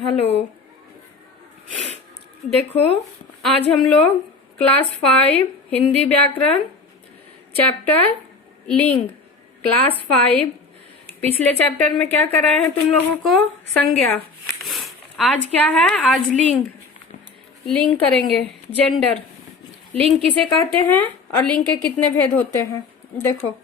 Hello. देखो, आज हम लोग क्लास 5 हिंदी व्याकरण चैप्टर लिंग क्लास 5 पिछले चैप्टर में क्या कराए हैं तुम लोगों को? संज्ञा। आज क्या है? आज लिंग लिंग करेंगे। जेंडर, लिंग किसे कहते हैं और लिंग के कितने भेद होते हैं? देखो,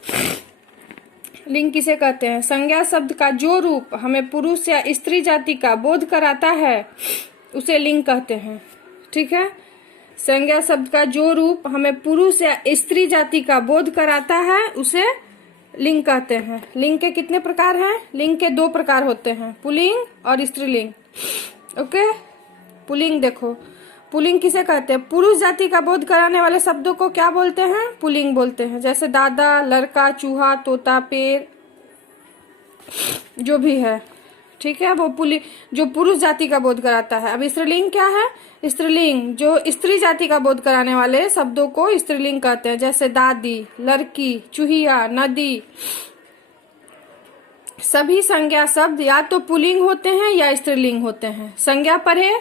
लिंग किसे कहते हैं? संज्ञा शब्द का जो रूप हमें पुरुष या स्त्री जाति का बोध कराता है उसे लिंग कहते हैं। ठीक है, संज्ञा शब्द का जो रूप हमें पुरुष या स्त्री जाति का बोध कराता है उसे लिंग कहते हैं। लिंग के कितने प्रकार हैं? लिंग के 2 प्रकार होते हैं, पुल्लिंग और स्त्रीलिंग। ओके, पुल्लिंग देखो, पुल्लिंग किसे कहते हैं? पुरुष जाति का बोध कराने वाले शब्दों को क्या बोलते हैं? पुल्लिंग बोलते हैं। जैसे दादा, लड़का, चूहा, तोता, पेड़, जो भी है, ठीक है, वो पुल्लिंग जो पुरुष जाति का बोध कराता है। अब स्त्रीलिंग क्या है? स्त्रीलिंग जो स्त्री जाति का बोध कराने वाले शब्दों को स्त्रीलिंग कहते हैं। जैसे दादी, लड़की, चूहिया, नदी। सभी संज्ञा शब्द या तो पुल्लिंग होते हैं या स्त्रीलिंग होते हैं। संज्ञा पढ़े,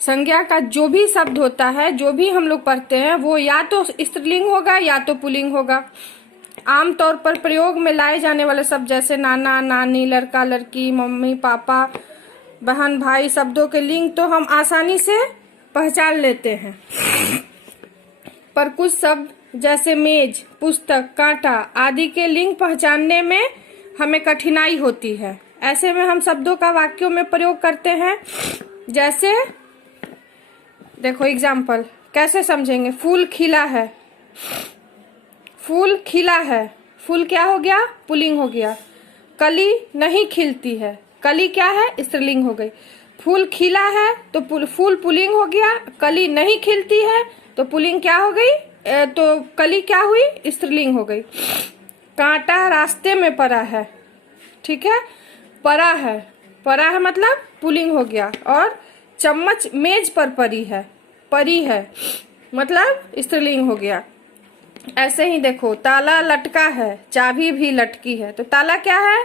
संज्ञा का जो भी शब्द होता है, जो भी हम लोग पढ़ते हैं, वो या तो स्त्रीलिंग होगा या तो पुल्लिंग होगा। आमतौर पर प्रयोग में लाए जाने वाले शब्द जैसे नाना, नानी, लड़का, लड़की, मम्मी, पापा, बहन, भाई, शब्दों के लिंग तो हम आसानी से पहचान लेते हैं, पर कुछ शब्द जैसे मेज, पुस्तक, कांटा आदि के लिंग पहचानने में हमें कठिनाई होती है। ऐसे में हम शब्दों का वाक्यों में प्रयोग करते हैं। जैसे देखो एग्जाम्पल, कैसे समझेंगे? फूल खिला है, फूल खिला है, फूल क्या हो गया? पुल्लिंग हो गया। कली नहीं खिलती है, कली क्या है? स्त्रीलिंग हो गई। फूल खिला है तो फूल पुल्लिंग हो गया, कली नहीं खिलती है तो पुल्लिंग क्या हो गई? तो कली क्या हुई? स्त्रीलिंग हो गई। कांटा रास्ते में पड़ा है, ठीक है, पड़ा है, पड़ा है मतलब पुल्लिंग हो गया। और चम्मच मेज पर परी है मतलब स्त्रीलिंग हो गया। ऐसे ही देखो, ताला लटका है, चाबी भी लटकी है, तो ताला क्या है?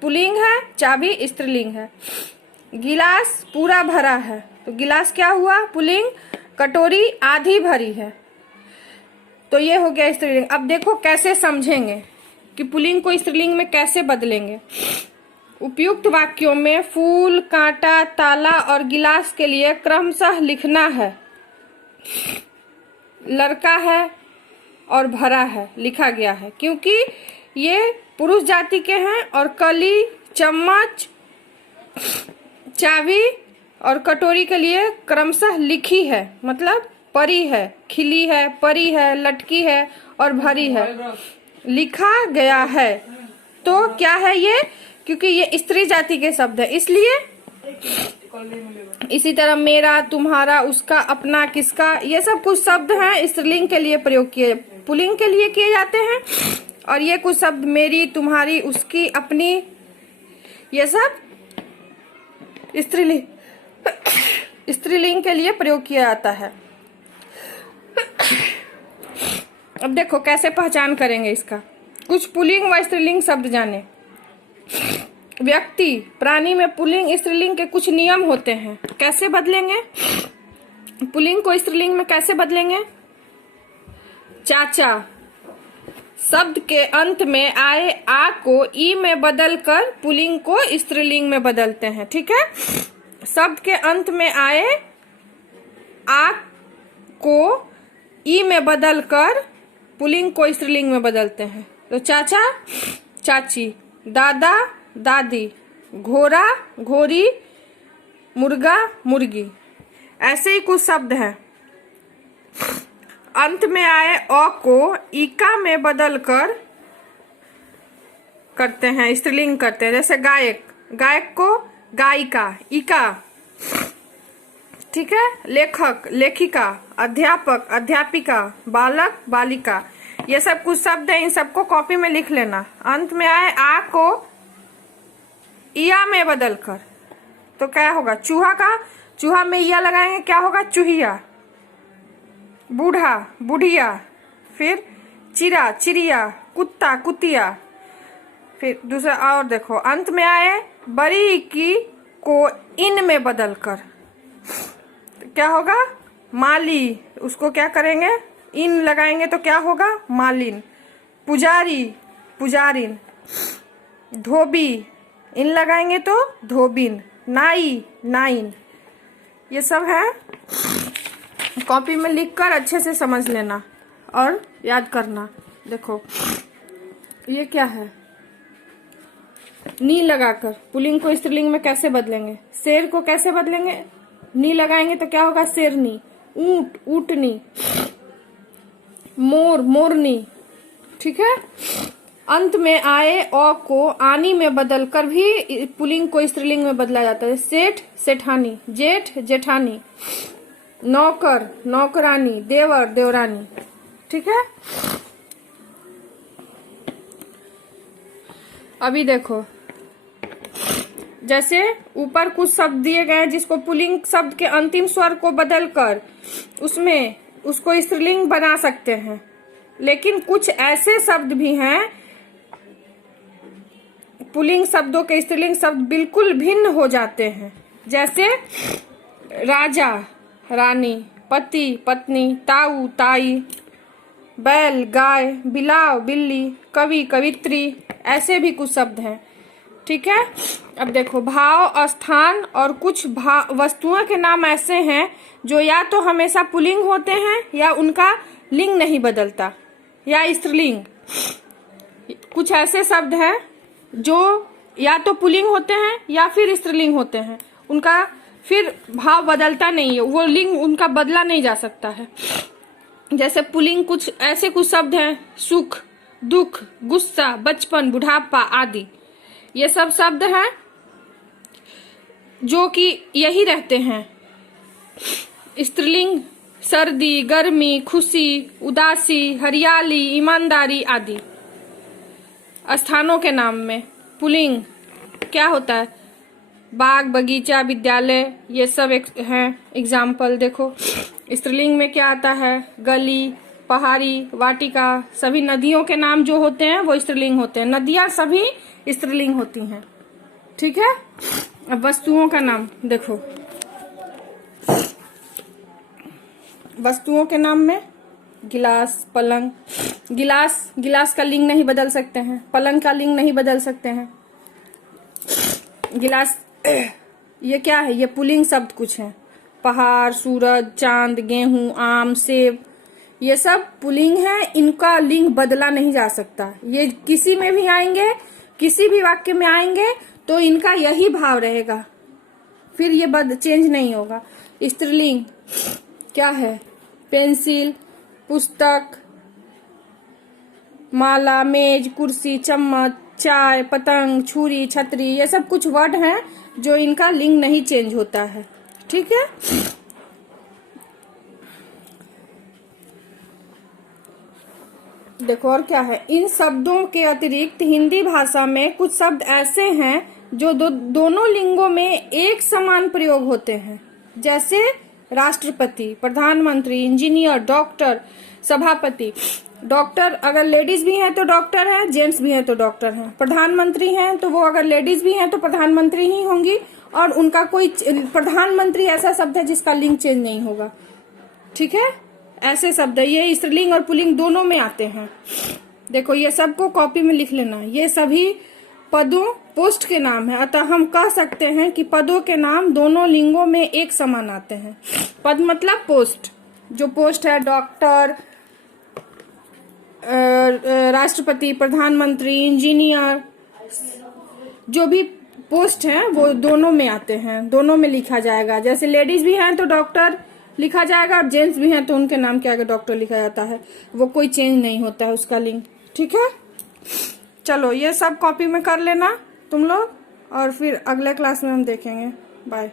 पुल्लिंग है, चाबी स्त्रीलिंग है। गिलास पूरा भरा है तो गिलास क्या हुआ? पुल्लिंग। कटोरी आधी भरी है तो ये हो गया स्त्रीलिंग। अब देखो कैसे समझेंगे कि पुल्लिंग को स्त्रीलिंग में कैसे बदलेंगे। उपयुक्त वाक्यों में फूल, कांटा, ताला और गिलास के लिए क्रमशः लिखना है लड़का है और भरा है लिखा गया है, क्योंकि ये पुरुष जाति के हैं। और कली, चम्मच, चाबी और कटोरी के लिए क्रमशः लिखी है, मतलब परी है, खिली है, परी है, लटकी है और भरी है, लिखा गया है। तो क्या है ये? क्योंकि ये स्त्री जाति के शब्द है, इसलिए। इसी तरह मेरा, तुम्हारा, उसका, अपना, किसका, ये सब कुछ शब्द हैं स्त्रीलिंग के लिए प्रयोग किए, पुल्लिंग के लिए किए जाते हैं। और ये कुछ शब्द मेरी, तुम्हारी, उसकी, अपनी, ये सब स्त्रीलिंग के लिए प्रयोग किया जाता है। अब देखो कैसे पहचान करेंगे इसका। कुछ पुल्लिंग व स्त्रीलिंग शब्द जाने। व्यक्ति, प्राणी में पुल्लिंग स्त्रीलिंग के कुछ नियम होते हैं। कैसे बदलेंगे पुल्लिंग को स्त्रीलिंग में? कैसे बदलेंगे? चाचा, शब्द के अंत में आए आ को ई में बदलकर पुल्लिंग को स्त्रीलिंग में बदलते हैं। ठीक है, शब्द के अंत में आए आ को ई में बदलकर पुल्लिंग को स्त्रीलिंग में बदलते हैं। तो चाचा, चाची, दादा, दादी, घोड़ा, घोड़ी, मुर्गा, मुर्गी। ऐसे ही कुछ शब्द हैं अंत में आए अ को इका में बदलकर करते हैं, स्त्रीलिंग करते हैं। जैसे गायक, गायक को गायिका, इका, ठीक है। लेखक, लेखिका, अध्यापक, अध्यापिका, बालक, बालिका। ये सब कुछ शब्द हैं, इन सबको कॉपी में लिख लेना। अंत में आए आ को इया में बदलकर तो क्या होगा? चूहा का, चूहा में इया लगाएंगे, क्या होगा? चूहिया। बूढ़ा, बुढ़िया। फिर चिरा, चिड़िया, कुत्ता, कुतिया। फिर दूसरा और देखो, अंत में आए बड़ी की को इन में बदल कर तो क्या होगा? माली। उसको क्या करेंगे? इन लगाएंगे तो क्या होगा? मालिन। पुजारी, पुजारिन। धोबी, इन लगाएंगे तो धोबिन। नाई, नाइन। ये सब है, कॉपी में लिखकर अच्छे से समझ लेना और याद करना। देखो ये क्या है? नी लगाकर पुल्लिंग को स्त्रीलिंग में कैसे बदलेंगे? शेर को कैसे बदलेंगे? नी लगाएंगे तो क्या होगा? शेरनी। ऊंट, ऊंटनी। मोर, मोरनी। ठीक है। अंत में आए अ को आनी में बदलकर भी पुल्लिंग को स्त्रीलिंग में बदला जाता है। सेठ, सेठानी। जेठ, जेठानी। नौकर, नौकरानी। देवर, देवरानी। ठीक है। अभी देखो, जैसे ऊपर कुछ शब्द दिए गए हैं जिसको पुल्लिंग शब्द के अंतिम स्वर को बदलकर उसमें उसको स्त्रीलिंग बना सकते हैं, लेकिन कुछ ऐसे शब्द भी हैं पुल्लिंग शब्दों के स्त्रीलिंग शब्द बिल्कुल भिन्न हो जाते हैं। जैसे राजा, रानी। पति, पत्नी। ताऊ, ताई। बैल, गाय। बिलाव, बिल्ली। कवि, कवित्री। ऐसे भी कुछ शब्द हैं। ठीक है। अब देखो, भाव, स्थान और कुछ वस्तुओं के नाम ऐसे हैं जो या तो हमेशा पुल्लिंग होते हैं या उनका लिंग नहीं बदलता, या स्त्रीलिंग। कुछ ऐसे शब्द हैं जो या तो पुल्लिंग होते हैं या फिर स्त्रीलिंग होते हैं, उनका फिर भाव बदलता नहीं है, वो लिंग उनका बदला नहीं जा सकता है। जैसे पुल्लिंग कुछ ऐसे कुछ शब्द हैं: सुख, दुख, गुस्सा, बचपन, बुढ़ापा आदि। ये सब शब्द हैं जो कि यही रहते हैं। स्त्रीलिंग सर्दी, गर्मी, खुशी, उदासी, हरियाली, ईमानदारी आदि। स्थानों के नाम में पुल्लिंग क्या होता है? बाग, बगीचा, विद्यालय, ये सब एक हैं एग्जाम्पल। देखो स्त्रीलिंग में क्या आता है? गली, पहाड़ी, वाटिका। सभी नदियों के नाम जो होते हैं वो स्त्रीलिंग होते हैं। नदियां सभी स्त्रीलिंग होती हैं। ठीक है। अब वस्तुओं का नाम देखो, वस्तुओं के नाम में गिलास, पलंग। गिलास, गिलास का लिंग नहीं बदल सकते हैं। पलंग का लिंग नहीं बदल सकते हैं। गिलास ये क्या है? ये पुल्लिंग शब्द कुछ है। पहाड़, सूरज, चांद, गेहूं, आम, सेब, ये सब पुल्लिंग है। इनका लिंग बदला नहीं जा सकता। ये किसी में भी आएंगे, किसी भी वाक्य में आएंगे तो इनका यही भाव रहेगा, फिर ये चेंज नहीं होगा। स्त्रीलिंग क्या है? पेंसिल, पुस्तक, माला, मेज, कुर्सी, चम्मच, चाय, पतंग, छुरी, छतरी। ये सब कुछ वर्ड हैं जो इनका लिंग नहीं चेंज होता है। ठीक है। देखो और क्या है? इन शब्दों के अतिरिक्त हिंदी भाषा में कुछ शब्द ऐसे हैं जो दोनों लिंगों में एक समान प्रयोग होते हैं। जैसे राष्ट्रपति, प्रधानमंत्री, इंजीनियर, डॉक्टर, सभापति। डॉक्टर अगर लेडीज भी हैं तो डॉक्टर है, जेंट्स भी हैं तो डॉक्टर हैं। प्रधानमंत्री हैं तो वो अगर लेडीज भी हैं तो प्रधानमंत्री ही होंगी, और उनका कोई प्रधानमंत्री ऐसा शब्द है जिसका लिंग चेंज नहीं होगा। ठीक है। ऐसे शब्द है, ये स्त्रीलिंग और पुल्लिंग दोनों में आते हैं। देखो ये सबको कॉपी में लिख लेना। ये सभी पदों, पोस्ट के नाम है, अतः हम कह सकते हैं कि पदों के नाम दोनों लिंगों में एक समान आते हैं। पद मतलब पोस्ट। जो पोस्ट है डॉक्टर, राष्ट्रपति, प्रधानमंत्री, इंजीनियर, जो भी पोस्ट है वो दोनों में आते हैं, दोनों में लिखा जाएगा। जैसे लेडीज भी हैं तो डॉक्टर लिखा जाएगा और जेंट्स भी हैं तो उनके नाम के आगे डॉक्टर लिखा जाता है। वो कोई चेंज नहीं होता है उसका लिंग। ठीक है। चलो ये सब कॉपी में कर लेना तुम लोग, और फिर अगले क्लास में हम देखेंगे। बाय।